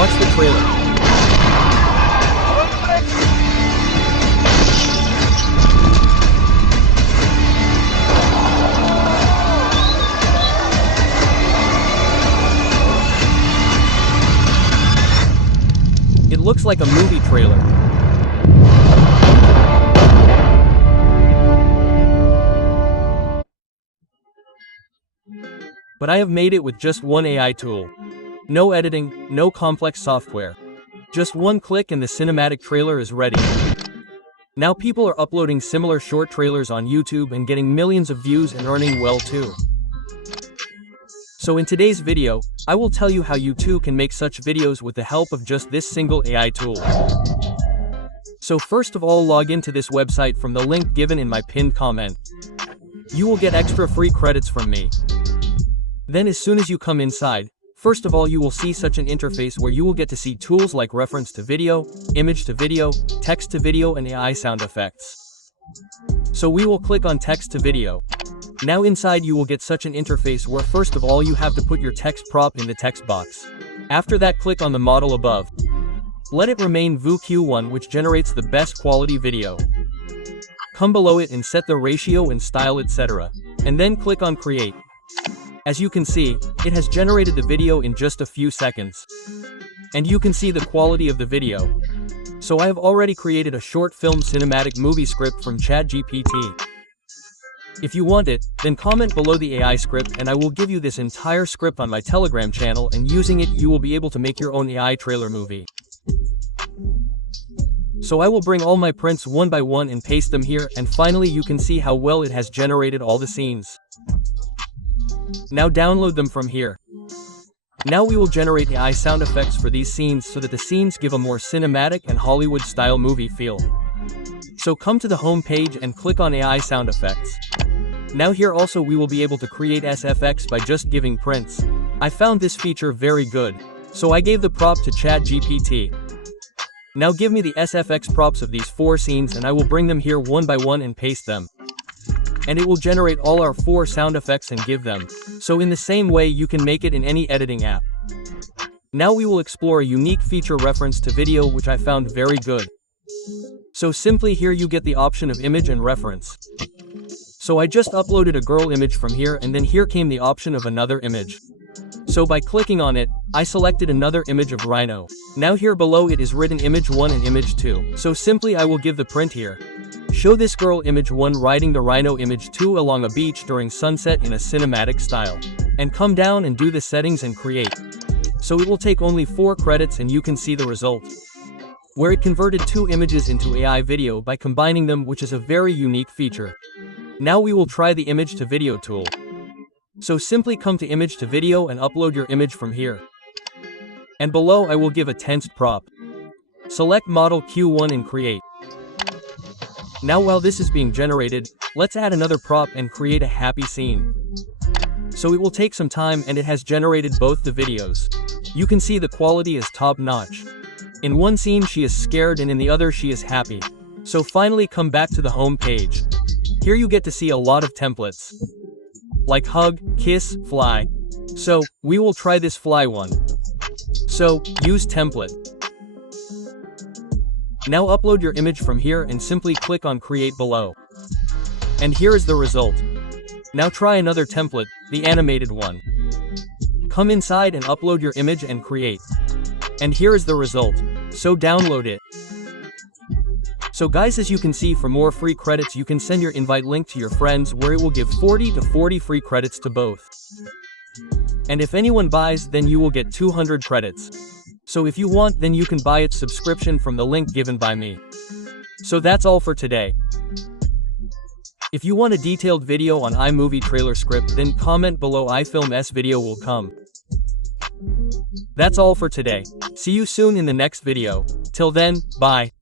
Watch the trailer. It looks like a movie trailer. But I have made it with just one AI tool. No editing, no complex software. Just one click and the cinematic trailer is ready. Now people are uploading similar short trailers on YouTube and getting millions of views and earning well too. So in today's video, I will tell you how you too can make such videos with the help of just this single AI tool. So first of all, log into this website from the link given in my pinned comment. You will get extra free credits from me. Then as soon as you come inside, first of all you will see such an interface where you will get to see tools like reference to video, image to video, text to video and AI sound effects. So we will click on text to video. Now inside you will get such an interface where first of all you have to put your text prop in the text box. After that, click on the model above. Let it remain Vidu Q1, which generates the best quality video. Come below it and set the ratio and style, etc. And then click on create. As you can see, it has generated the video in just a few seconds. And you can see the quality of the video. So I have already created a short film cinematic movie script from ChatGPT. If you want it, then comment below the AI script and I will give you this entire script on my Telegram channel, and using it you will be able to make your own AI trailer movie. So I will bring all my prints one by one and paste them here, and finally you can see how well it has generated all the scenes. Now download them from here. Now we will generate AI sound effects for these scenes so that the scenes give a more cinematic and Hollywood style movie feel. So come to the home page and click on AI sound effects. Now here also we will be able to create SFX by just giving prints. I found this feature very good, so I gave the prop to ChatGPT. Now give me the SFX props of these 4 scenes and I will bring them here one by one and paste them. And it will generate all our 4 sound effects and give them. So in the same way you can make it in any editing app. Now we will explore a unique feature reference to video which I found very good. So simply here you get the option of image and reference. So I just uploaded a girl image from here, and then here came the option of another image. So by clicking on it, I selected another image of rhino. Now here below it is written image 1 and image 2. So simply I will give the print here. Show this girl image 1 riding the rhino image 2 along a beach during sunset in a cinematic style. And come down and do the settings and create. So it will take only 4 credits and you can see the result. Where it converted 2 images into AI video by combining them, which is a very unique feature. Now we will try the image to video tool. So simply come to image to video and upload your image from here. And below I will give a tensed prop. Select model Q1 and create. Now while this is being generated, let's add another prop and create a happy scene. So it will take some time and it has generated both the videos. You can see the quality is top notch. In one scene she is scared and in the other she is happy. So finally come back to the home page. Here you get to see a lot of templates. Like hug, kiss, fly. So, we will try this fly one. So, use template. Now upload your image from here and simply click on create below. And here is the result. Now try another template, the animated one. Come inside and upload your image and create. And here is the result. So download it. So guys, as you can see, for more free credits you can send your invite link to your friends, where it will give 40 to 40 free credits to both. And if anyone buys, then you will get 200 credits. So if you want, then you can buy its subscription from the link given by me. So that's all for today. If you want a detailed video on iMovie trailer script, then comment below, iFilm's video will come. That's all for today. See you soon in the next video. Till then, bye.